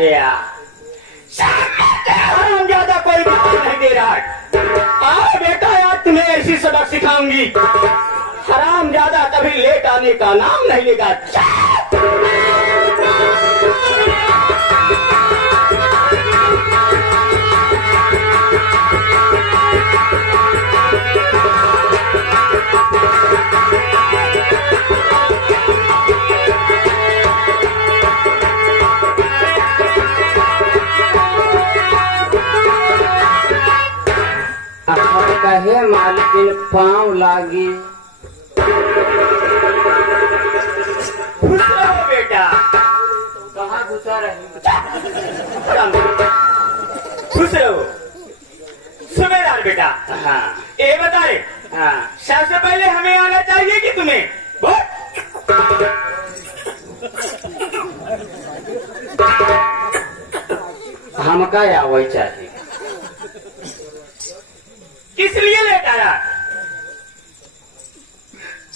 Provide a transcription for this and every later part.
गया। हम ज्यादा कोई दिखाई नहीं दे रहा है। आओ बेटा, आज तुम्हें ऐसी सबक सिखाऊंगी, हराम ज्यादा कभी लेट आने का नाम नहीं लेगा। कहे मालकिन पाँव लागी। खुश रहो बेटा। कहाँ घुसा रहे? खुश रहो सुबेदार बेटा। हाँ ये बताए, हाँ सबसे पहले हमें आना चाहिए कि तुम्हें? हमका या वही चाहिए। किस लिए लेट आया?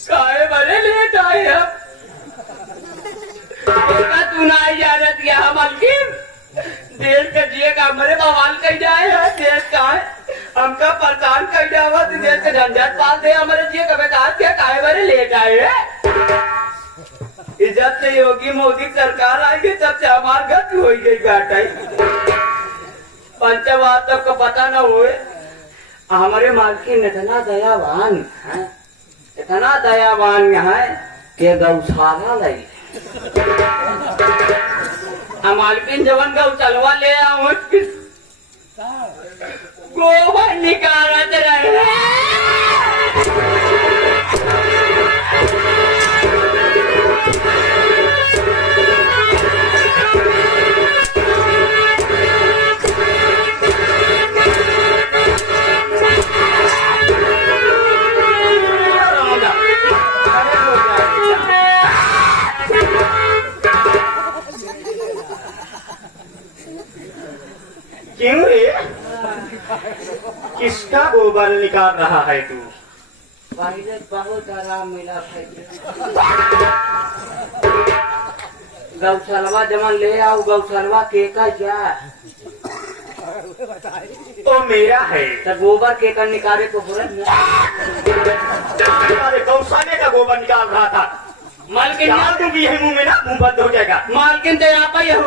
काहे बड़े लेट आए हम? तू ना इजाजत किया मालकिन, देश का जिए का हमारे बवाल कही जाए है। देश का है हमका परेशान कर जावा, तो देश का झंझट पाल दे हमारे जिए का बेकार क्या काहे बड़े लेट आए है? जब से योगी मोदी सरकार आई गई तब से हमार घर हो गई घाटाई। पंचवाद तक को पता न हुए। हमारे मालकिन इतना दयावान है, इतना दयावान है कि गौशाला लगी। मालकिन जवन गौशालवा ले आओ, गोबर निकालत रहे। क्यों रे? किसका गोबर निकाल रहा है तू? पहले बहुत आराम मिला था। गौशालवा जमान ले आओ, गौशालवा के का जा तो मेरा है। तो गोबर के का निकाले को बोला गौशाले का गोबर निकाल रहा था। मालकिन डाल दूंगी यही मुंह में ना, मुंह बंद हो जाएगा। मालकिन तो यहाँ पे हो,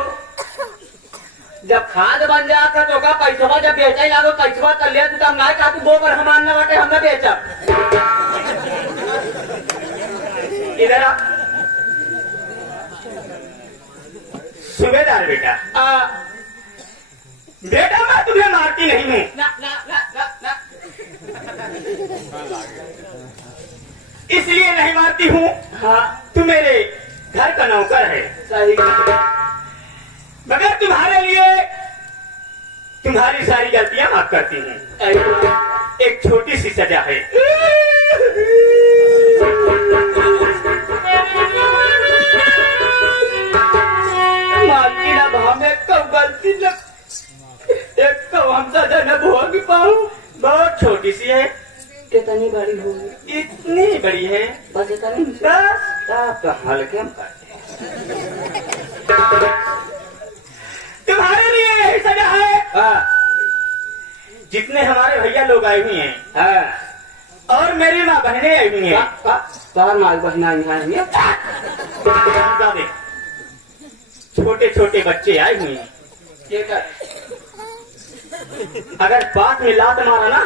जब खाद बन जाता तो का पैसा जब बेचा ही लागो, पैसा तो ले तू ना का तू गोबर हमार न बाटे हमने बेचा। इधर आ सुबेदार बेटा। बेटा मैं तुम्हें मारती नहीं हूँ। ना ना ना ना ना इसलिए नहीं मारती हूँ, हाँ तू मेरे घर का नौकर है। सही। मगर तुम्हारे लिए तुम्हारी सारी गलतियां माफ करती हूँ। एक छोटी सी सजा है। मालकिन अब हमें कब गलती न, एक तो हम सजा न भोग पाऊं। बहुत छोटी सी है। कितनी बड़ी होगी? इतनी बड़ी है, बस इतनी। बस आप तो हल्के में करते। तुम्हारे लिए यही सजा है। हाँ जितने हमारे भैया लोग आए हुए हैं हाँ और मेरी माँ बहनें आई हुई हैं, तार माल बहना है, छोटे छोटे बच्चे आए हुए हैं। अगर बात में लात मारा ना,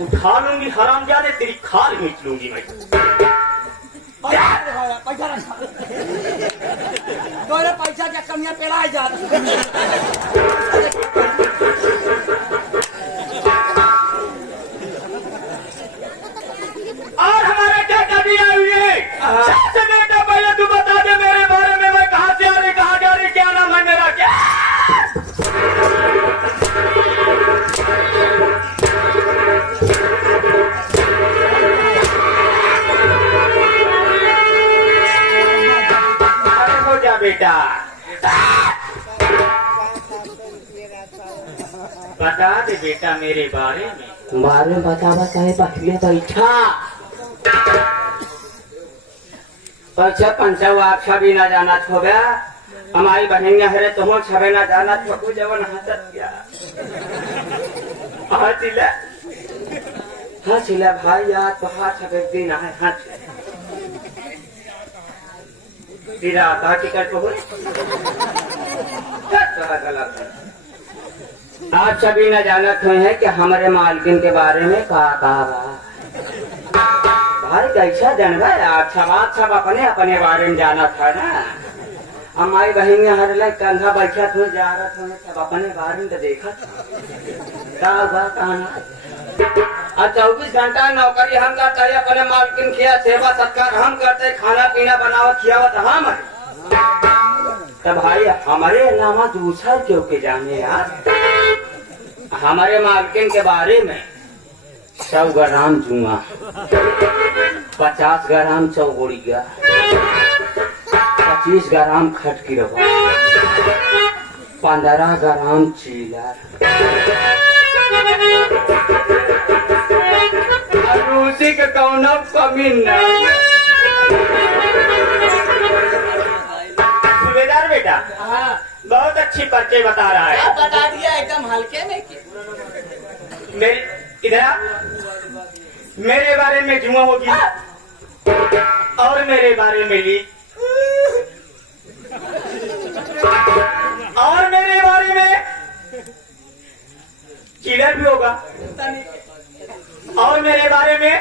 उठा लूंगी हरामजादे, तेरी खाल खींच लूंगी मैं। पैसा क्या कमियां पेड़ा जाता। और हमारे क्या दादी आई हुई है? सबसे बेटा पहले तू बता दे मेरे बारे में, मैं कहाँ से आ रही, कहाँ जा रही, क्या नाम है मेरा? क्या हो जा बेटा, बता दे बेटा मेरे बारे में। बतावा चाहे पहले तो इच्छा पैसा पंचा भी ना जाना छोड़ा। हमारी बहनिया हरे तुम छबे ना जाना ठकू जवन हंसत क्या हाँ चिल्ला भाई यार पहाड़ छबे दिन है हाँ तेरा आधा टिकट हो आप सभी न जानत हुए हैं कि हमारे मालकिन के बारे में कहा भाई कैसा जानवा आप सब अपने अपने बारे में जाना था ना हमारी बहन हर लाइक कंधा बैठा थे जा रहा था सब अपने बारे में तो देखा था और 24 घंटा नौकरी हम करते है अपने मालकिन किया सेवा सत्कार हम करते खाना पीना बनावत खियावत हम तो भाई हमारे अलावा दूसरा क्यों के जाने यार हमारे मालकिन के बारे में 100 ग्राम जुआ 50 ग्राम चौगोड़िया 25 ग्राम खटकी रवा 15 ग्राम चीला रूसी के कौनो कमी नहीं सुबेदार बेटा बहुत अच्छी पर्चे बता रहा है बता दिया एकदम हल्के में मेरे इधर मेरे बारे में जुआ होगी और मेरे बारे में ली और मेरे बारे में चिलर भी होगा और मेरे बारे में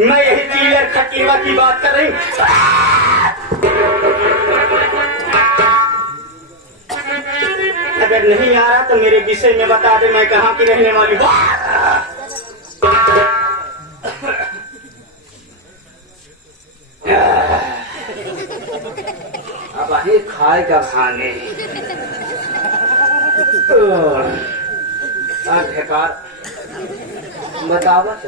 मैं यही चिलर खटीवा की बात कर रही हूँ अगर नहीं आ रहा तो मेरे विषय में बता दे मैं कहाँ की रहने वाली हूँ अब वही खाएगा खाने बतावत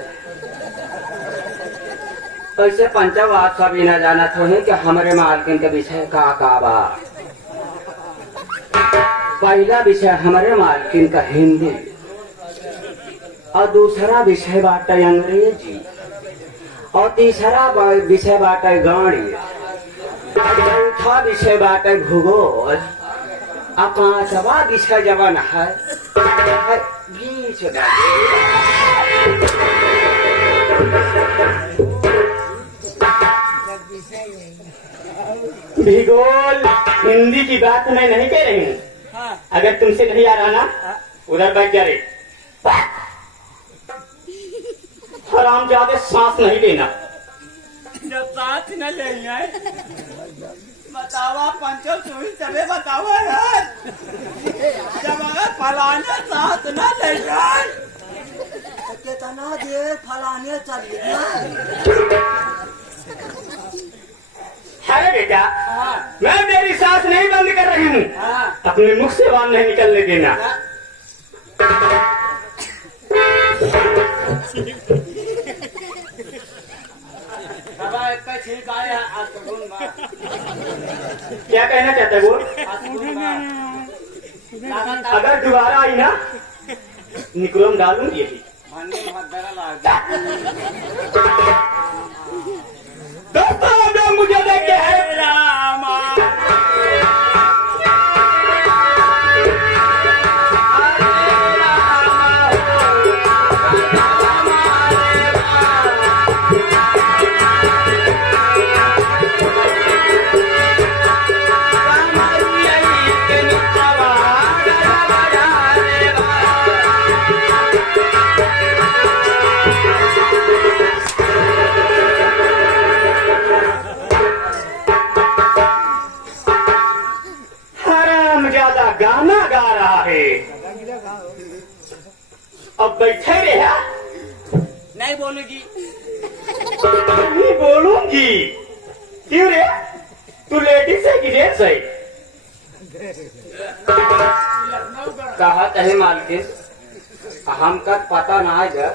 ऐसे पंचवाद सभी न जाना था कि हमारे मालकिन के विषय का बा पहला विषय हमारे मालकिन का हिंदी और दूसरा विषय बाटे अंग्रेजी और तीसरा विषय बाटे गणित चौथा विषय बाटे भूगोल और पांचवा विषय जवन है बीच भूगोल हिंदी की बात मैं नहीं कह रही हूँ अगर तुमसे नहीं आ रहा ना उधर बैठ जा रे हराम ज्यादा सांस नहीं लेना जब सांस न ले बतावा पंचो सुई चले बतावा यार जब अगर फलाने सांस न ले कितना देर फलाने चल अरे बेटा मैं मेरी सांस नहीं बंद कर रही हूँ अपने मुख से बाहर नहीं निकलने देना क्या कहना चाहता है वो अगर दोबारा आई ना निकुलम डालूंगी यही दोस्तों अब लोग मुझे देखते हैं गाना गा रहा है अब बैठे रहा नहीं बोलूंगी नहीं बोलूंगी क्यों रे तू लेडीज है कि जेंट्स है कहा कहे मालकिन हमका पता ना है जब,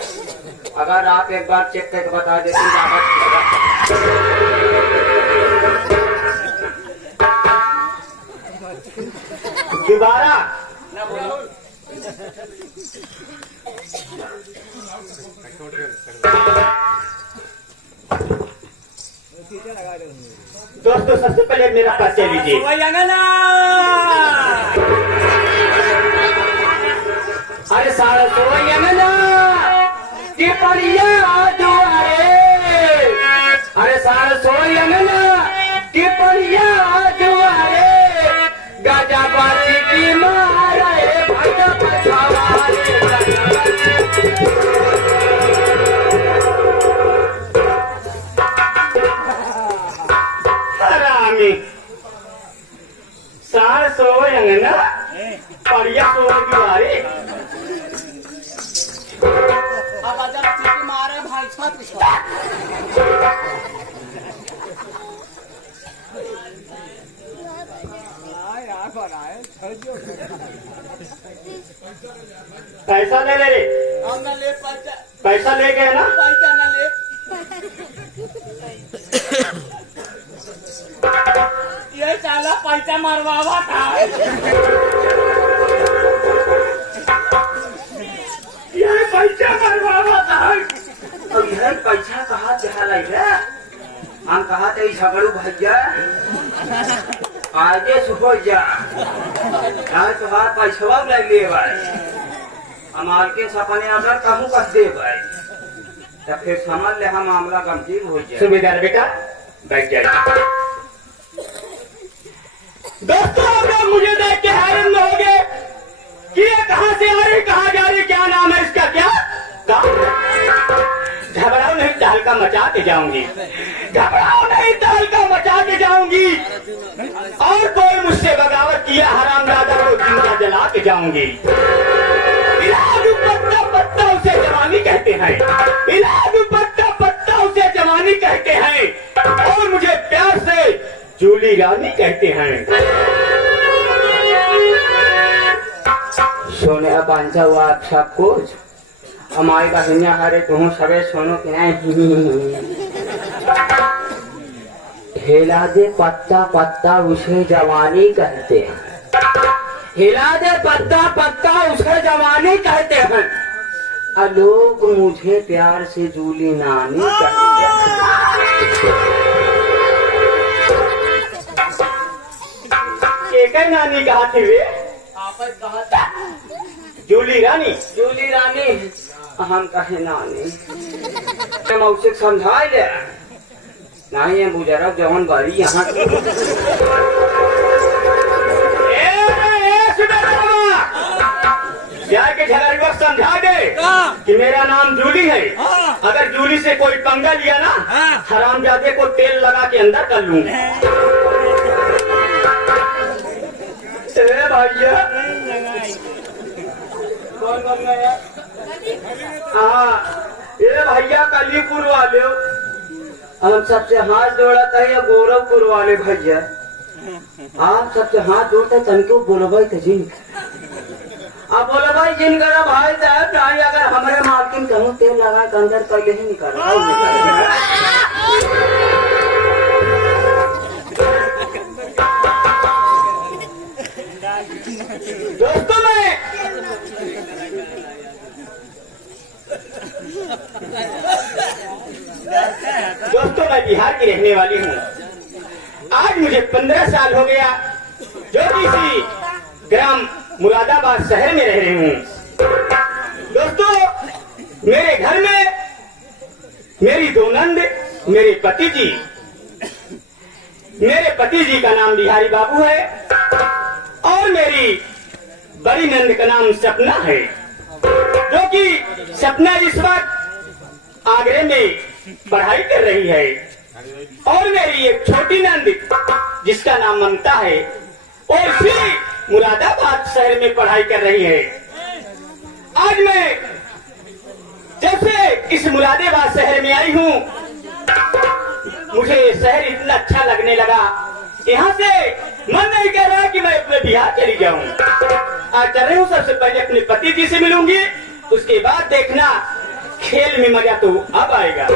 अगर आप एक बार चेक करके बता देते दोबारा दोस्तों सबसे पहले मेरा परिचय लीजिए। अरे सारा सोयंगना की परिया दुआरे, अरे सारा सोयंगना की परिया दुआरे, गाजा बाजी की मारे भाजा पछावारे। हरामी सारा सोयंगना परिया दुआरे, अब अजब चीटी मारे भाई साहब पीछे। पैसा ले ले रे, हम न ले पैसा, पैसा ले गए ना। पैसा न ले। ये साला पैसा मरवावा था। ये पैसा मरवावा था। अब यह पैसा कहा जहाँ लगे, हम कहा थे झगड़ू भैया आगे हो जा, आज तुहार पैसा लगे भाई, हमार के सपने अगर कहूँ कह दे भाई, तो फिर समझ ले हम मामला गंभीर हो जाए। सुबेदार बेटा बैठ जाइए। दोस्तों आप लोग मुझे देख के हैरान होंगे कि ये कहाँ से आ रही, कहाँ जा रही, क्या नाम है इसका, क्या घबराओ नहीं, तहलका मचा के जाऊंगी, घबराओ नहीं, तहलका मचा के जाऊंगी। और कोई मुझसे बगावत किया हरामजादा को जिंदा जला के जाऊंगी। इलाज पत्ता पत्ता उसे जवानी कहते हैं, इलाज पत्ता पत्ता उसे जवानी कहते हैं, और मुझे प्यार से जूली रानी कहते हैं। सोने बांझा हुआ आप सब कुछ हमारी बहनिया हरे तुम सबे सोनो कि नहीं। हिला दे पत्ता पत्ता उसे जवानी कहते हैं, हिला दे पत्ता पत्ता उसे जवानी कहते हैं, और लोग मुझे प्यार से जूली नानी कहते हैं। एक ही नानी कहा थी वे, आप कहा था जूली रानी। जूली रानी हम कहे नानी मौसे समझाए ले नहीं, ये बुजुर्ग जवान बारी यहाँ जाके झगड़ुआ समझा दे कि मेरा नाम जूली है। अगर जूली से कोई पंगा लिया ना, हरामजादे को तेल लगा के अंदर कर लूंगा। भैया कौन बन गया? हाँ ये भैया कलीपुर वाले, हम सबसे हाथ जोड़ा था या गौरवपुर वाले भैया, आप सबसे हाथ जोड़ते तनको बोलो भाई तो जिन, अब बोलो भाई जिन करा भाई साहब नहीं, अगर हमारे मालकिन कहूँ तेल लगा के अंदर पहले ही निकल। दोस्तों मैं बिहार की रहने वाली हूँ। आज मुझे 15 साल हो गया जो कि इसी ग्राम मुरादाबाद शहर में रह रही हूँ। दोस्तों मेरे घर में मेरी दो नंद, मेरे पति जी का नाम बिहारी बाबू है, और मेरी बड़ी नंद का नाम सपना है, जो कि सपना इस वक्त आगरे में पढ़ाई कर रही है, और मेरी एक छोटी नंद जिसका नाम ममता है, और इसी मुरादाबाद शहर में पढ़ाई कर रही है। आज मैं जब से इस मुरादाबाद शहर में आई हूँ, मुझे ये शहर इतना अच्छा लगने लगा, यहाँ से मन नहीं कर रहा कि मैं अपने बिहार बिहार चली जाऊं। आज चल रही हूँ, सबसे पहले अपने पति जी से मिलूंगी, उसके बाद देखना खेल में मजा तो अब आएगा।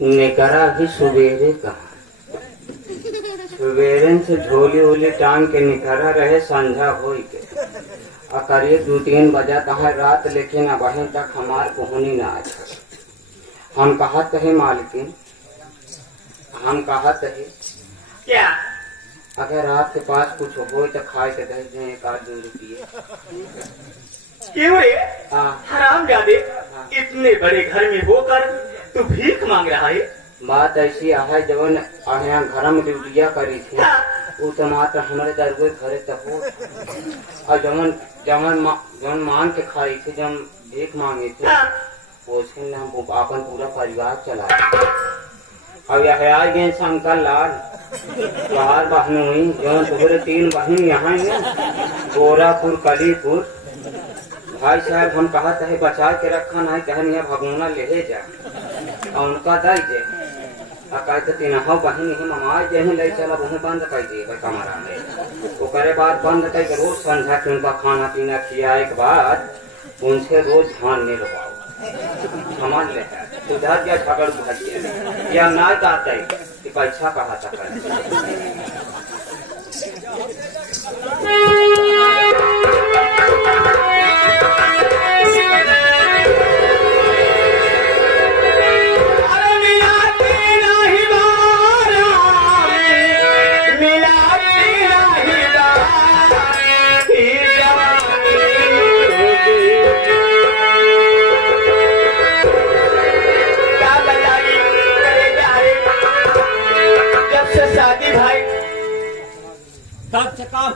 निकरा ही सुबेरे कहा, सुबेरे से झोली उली टांग के निकरा रहे संझा हो के, करीब 2-3 बजा कहा रात, लेकिन अब वहीं तक हमार पहुनी ना आया। हम कहत है मालकिन, हम कहत है क्या अगर आपके पास कुछ हो तो खाए के दे दें 1-2 रुपये। क्यों रे हाँ, हरामजादे, इतने बड़े घर में होकर तू भीख मांग रहा है? बात ऐसी है जवन यहाँ घर में ड्यूटिया करी थी, वो तो मात्र हमारे दरगोह घरे तक हो, और जवन जवन जवन मांग के खाई थी, जब भीख मांगी थी, उसके हम अपन पूरा परिवार चला। अब यह आ गए शंकर लाल, बाहर बहन हुई, जवन तुम्हारे 3 बहन यहाँ है, गोरापुर कलीपुर। भाई साहब हम कहते है बचा के रखा नहीं, कहन यहाँ भगोना ले जा और उनका दाई जे कहते 3 बहन ही ममा जे ले चला, वही बंद कर दिए कमरा में। वो करे बाद बंद कर रोज संध्या के उनका खाना पीना खियाए के बाद उनसे रोज ध्यान नहीं लगाओ, समझ ले उधर क्या झगड़ उधर या ना कहते कि पैसा कहा था।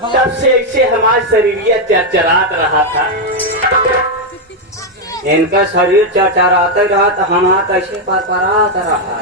तब से ऐसे हमारा शरीर चरचरात रहा था। इनका शरीर चरचराता रहा तो हमारा कैसे परपराता रहा।